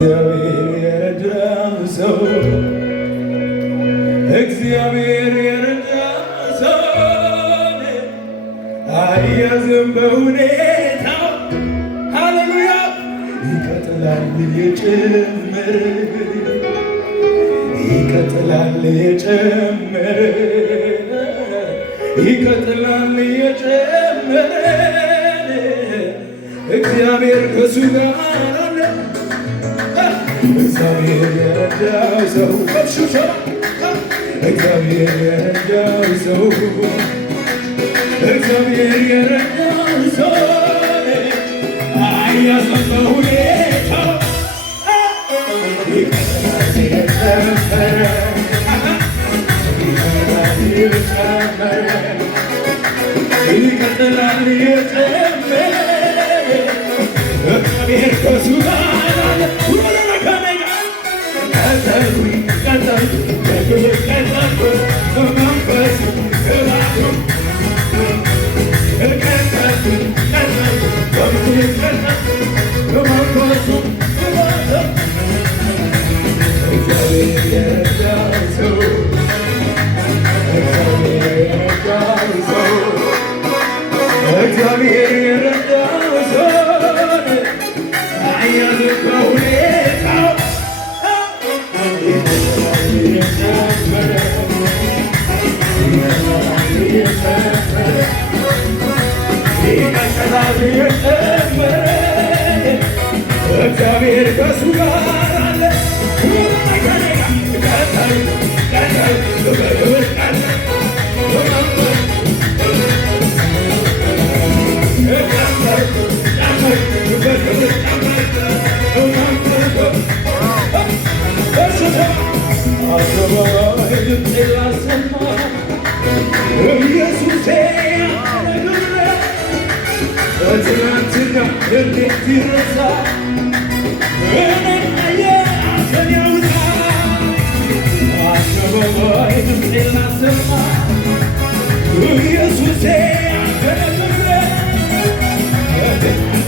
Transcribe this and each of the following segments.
እግዚአብሔር የረዳው ሰው አያዝም በሁኔታው። ሃሌሉያ ይቀጥላል እየጨመረ ይቀጥላል እየጨመረ ይቀጥላል እየጨመረ እግዚአብሔር ከሱ ጋር አለ። እግዚአብሔር የረዳው ሰው እግዚአብሔር የረዳው ሰው እግዚአብሔር የረዳው ሰው አያዝም በሁኔታው። ይቀጥላል እየጨመረ ይቀጥላል እየጨመረ እግዚአብሔር ከሱ ጋር አለ። እግዚአብሔር የረዳው ሰው አያዝም በሁኔታው። እግዚአብሔር ከሱ ጋር አለ። ኢየሱሴ ትናንትና እንዴት ይረሳ እኔናየ አንተን ያውጣ አሸበባይ ድምፄ ላሰማ ኢየሱሴ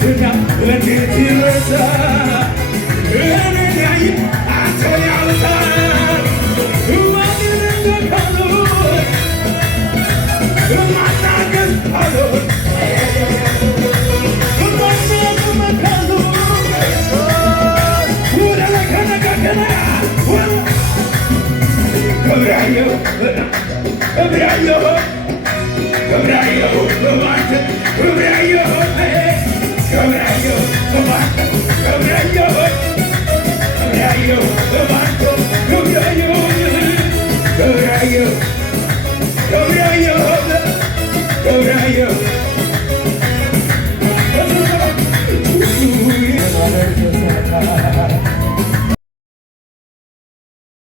ትናንትና እንዴት ይረሳ እኔናየ አንተን ያውጣ